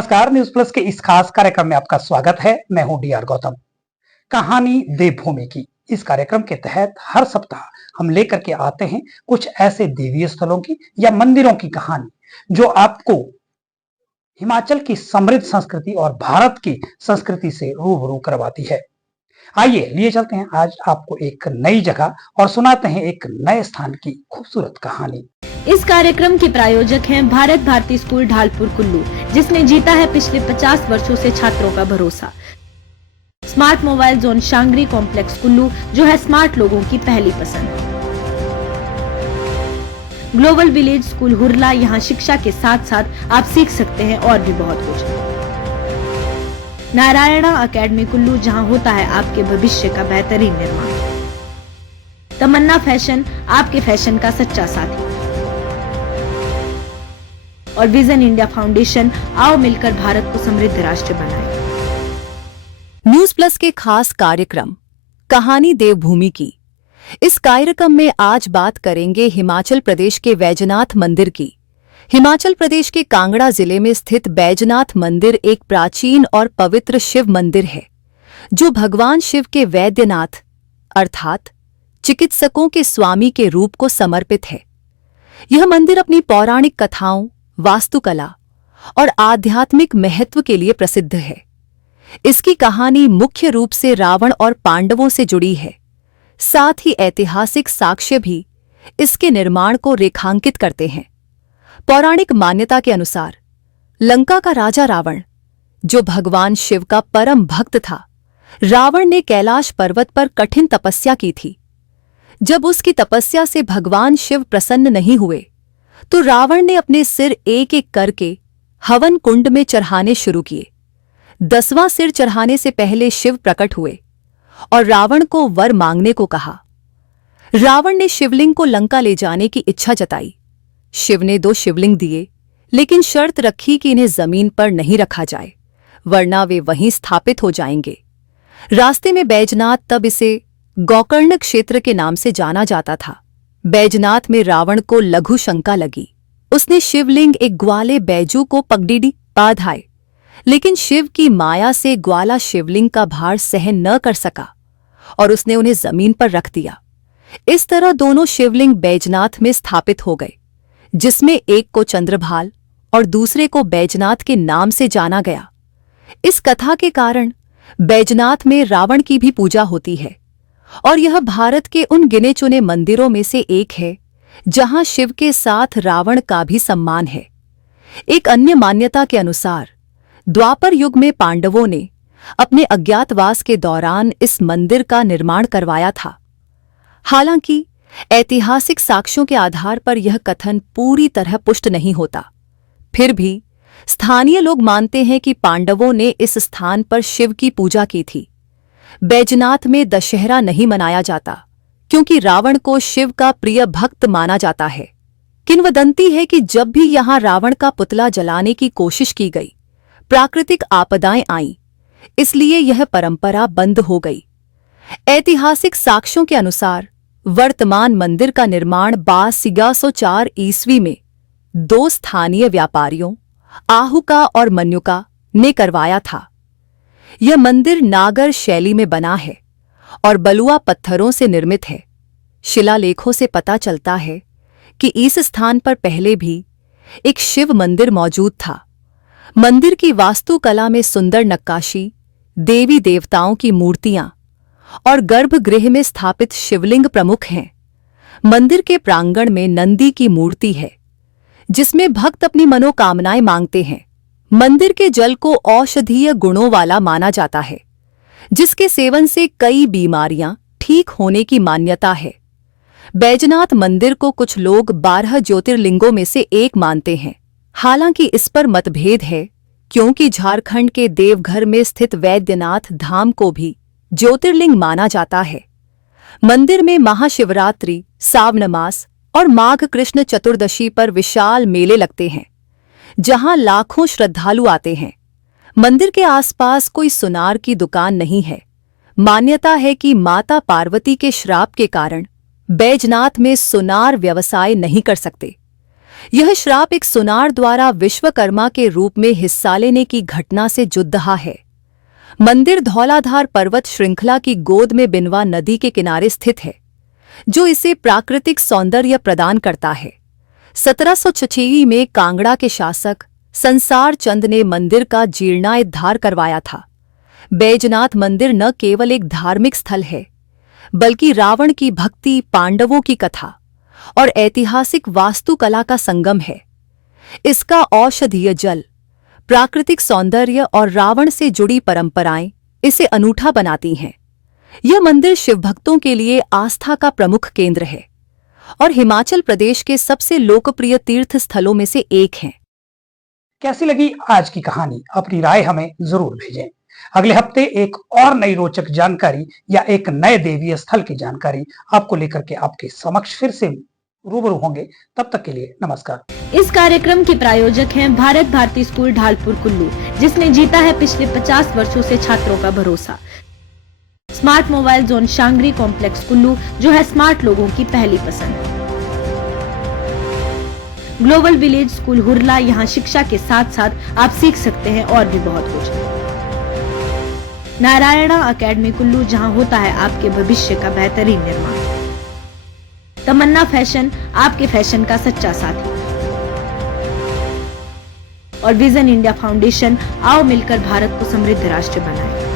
नमस्कार, news plus के इस खास कार्यक्रम में आपका स्वागत है। मैं हूं डीआर गौतम। कहानी देवभूमि की इस कार्यक्रम के तहत हर सप्ताह हम लेकर के आते हैं कुछ ऐसे देवीय स्थलों की या मंदिरों की कहानी जो आपको हिमाचल की समृद्ध संस्कृति और भारत की संस्कृति से रूबरू करवाती है। आइए लिए चलते हैं आज आपको एक नई जगह और सुनाते हैं एक नए स्थान की खूबसूरत कहानी। इस कार्यक्रम के प्रायोजक हैं भारत भारती स्कूल ढालपुर कुल्लू, जिसने जीता है पिछले 50 वर्षों से छात्रों का भरोसा। Smart mobile zone Shangri complex Kullu, जो है स्मार्ट लोगों की पहली पसंद। ग्लोबल विलेज स्कूल हुरला, यहाँ शिक्षा के साथ साथ आप सीख सकते हैं और भी बहुत कुछ। नारायणा अकेडमी कुल्लू, जहाँ होता है आपके भविष्य का बेहतरीन निर्माण। तमन्ना फैशन, आपके फैशन का सच्चा साथी। और विजन इंडिया फाउंडेशन, आओ मिलकर भारत को समृद्ध राष्ट्र बनाएं। न्यूज प्लस के खास कार्यक्रम कहानी देवभूमि की। इस कार्यक्रम में आज बात करेंगे हिमाचल प्रदेश के बैजनाथ मंदिर की। हिमाचल प्रदेश के कांगड़ा जिले में स्थित बैजनाथ मंदिर एक प्राचीन और पवित्र शिव मंदिर है, जो भगवान शिव के वैद्यनाथ अर्थात चिकित्सकों के स्वामी के रूप को समर्पित है। यह मंदिर अपनी पौराणिक कथाओं, वास्तुकला और आध्यात्मिक महत्व के लिए प्रसिद्ध है। इसकी कहानी मुख्य रूप से रावण और पांडवों से जुड़ी है। साथ ही ऐतिहासिक साक्ष्य भी इसके निर्माण को रेखांकित करते हैं। पौराणिक मान्यता के अनुसार लंका का राजा रावण, जो भगवान शिव का परम भक्त था, रावण ने कैलाश पर्वत पर कठिन तपस्या की थी। जब उसकी तपस्या से भगवान शिव प्रसन्न नहीं हुए, तो रावण ने अपने सिर एक एक करके हवन कुंड में चढ़ाने शुरू किए। 10वां सिर चढ़ाने से पहले शिव प्रकट हुए और रावण को वर मांगने को कहा। रावण ने शिवलिंग को लंका ले जाने की इच्छा जताई। शिव ने 2 शिवलिंग दिए, लेकिन शर्त रखी कि इन्हें जमीन पर नहीं रखा जाए, वरना वे वहीं स्थापित हो जाएंगे। रास्ते में बैजनाथ, तब इसे गोकर्ण क्षेत्र के नाम से जाना जाता था। बैजनाथ में रावण को लघु शंका लगी। उसने शिवलिंग एक ग्वाले बैजू को पगडीडी बांधाए, लेकिन शिव की माया से ग्वाला शिवलिंग का भार सहन न कर सका और उसने उन्हें जमीन पर रख दिया। इस तरह दोनों शिवलिंग बैजनाथ में स्थापित हो गए, जिसमें एक को चंद्रभाल और दूसरे को बैजनाथ के नाम से जाना गया। इस कथा के कारण बैजनाथ में रावण की भी पूजा होती है और यह भारत के उन गिने चुने मंदिरों में से एक है जहां शिव के साथ रावण का भी सम्मान है। एक अन्य मान्यता के अनुसार द्वापर युग में पांडवों ने अपने अज्ञातवास के दौरान इस मंदिर का निर्माण करवाया था। हालांकि ऐतिहासिक साक्ष्यों के आधार पर यह कथन पूरी तरह पुष्ट नहीं होता। फिर भी स्थानीय लोग मानते हैं कि पांडवों ने इस स्थान पर शिव की पूजा की थी। बैजनाथ में दशहरा नहीं मनाया जाता, क्योंकि रावण को शिव का प्रिय भक्त माना जाता है। किंवदंती है कि जब भी यहां रावण का पुतला जलाने की कोशिश की गई, प्राकृतिक आपदाएं आईं, इसलिए यह परंपरा बंद हो गई। ऐतिहासिक साक्ष्यों के अनुसार वर्तमान मंदिर का निर्माण 1204 ईस्वी में 2 स्थानीय व्यापारियों आहुका और मन्युका ने करवाया था। यह मंदिर नागर शैली में बना है और बलुआ पत्थरों से निर्मित है। शिलालेखों से पता चलता है कि इस स्थान पर पहले भी एक शिव मंदिर मौजूद था। मंदिर की वास्तुकला में सुंदर नक्काशी, देवी देवताओं की मूर्तियां और गर्भगृह में स्थापित शिवलिंग प्रमुख हैं। मंदिर के प्रांगण में नंदी की मूर्ति है, जिसमें भक्त अपनी मनोकामनाएं मांगते हैं। मंदिर के जल को औषधीय गुणों वाला माना जाता है, जिसके सेवन से कई बीमारियां ठीक होने की मान्यता है। बैजनाथ मंदिर को कुछ लोग 12 ज्योतिर्लिंगों में से एक मानते हैं। हालांकि इस पर मतभेद है, क्योंकि झारखंड के देवघर में स्थित वैद्यनाथ धाम को भी ज्योतिर्लिंग माना जाता है। मंदिर में महाशिवरात्रि, सावन मास और माघ कृष्ण चतुर्दशी पर विशाल मेले लगते हैं, जहां लाखों श्रद्धालु आते हैं। मंदिर के आसपास कोई सुनार की दुकान नहीं है। मान्यता है कि माता पार्वती के श्राप के कारण बैजनाथ में सुनार व्यवसाय नहीं कर सकते। यह श्राप एक सुनार द्वारा विश्वकर्मा के रूप में हिस्सा लेने की घटना से जुड़ रहा है। मंदिर धौलाधार पर्वत श्रृंखला की गोद में बिनवा नदी के किनारे स्थित है, जो इसे प्राकृतिक सौंदर्य प्रदान करता है। 1786 में कांगड़ा के शासक संसार चंद ने मंदिर का जीर्णोद्धार करवाया था। बैजनाथ मंदिर न केवल एक धार्मिक स्थल है, बल्कि रावण की भक्ति, पांडवों की कथा और ऐतिहासिक वास्तुकला का संगम है। इसका औषधीय जल, प्राकृतिक सौंदर्य और रावण से जुड़ी परंपराएं इसे अनूठा बनाती हैं। यह मंदिर शिव भक्तों के लिए आस्था का प्रमुख केंद्र है और हिमाचल प्रदेश के सबसे लोकप्रिय तीर्थ स्थलों में से एक है। कैसी लगी आज की कहानी? अपनी राय हमें जरूर भेजें। अगले हफ्ते एक और नई रोचक जानकारी या एक नए देवीय स्थल की जानकारी आपको लेकर के आपके समक्ष फिर से रूबरू होंगे। तब तक के लिए नमस्कार। इस कार्यक्रम के प्रायोजक हैं भारत भारती स्कूल ढालपुर कुल्लू, जिसने जीता है पिछले 50 वर्षों से छात्रों का भरोसा। Smart mobile zone Shangri complex Kullu, जो है स्मार्ट लोगों की पहली पसंद। ग्लोबल विलेज स्कूल हुरला, यहाँ शिक्षा के साथ साथ आप सीख सकते हैं और भी बहुत कुछ। नारायणा अकेडमी कुल्लू, जहाँ होता है आपके भविष्य का बेहतरीन निर्माण। तमन्ना फैशन, आपके फैशन का सच्चा साथी। और विजन इंडिया फाउंडेशन, आओ मिलकर भारत को समृद्ध राष्ट्र बनाएं।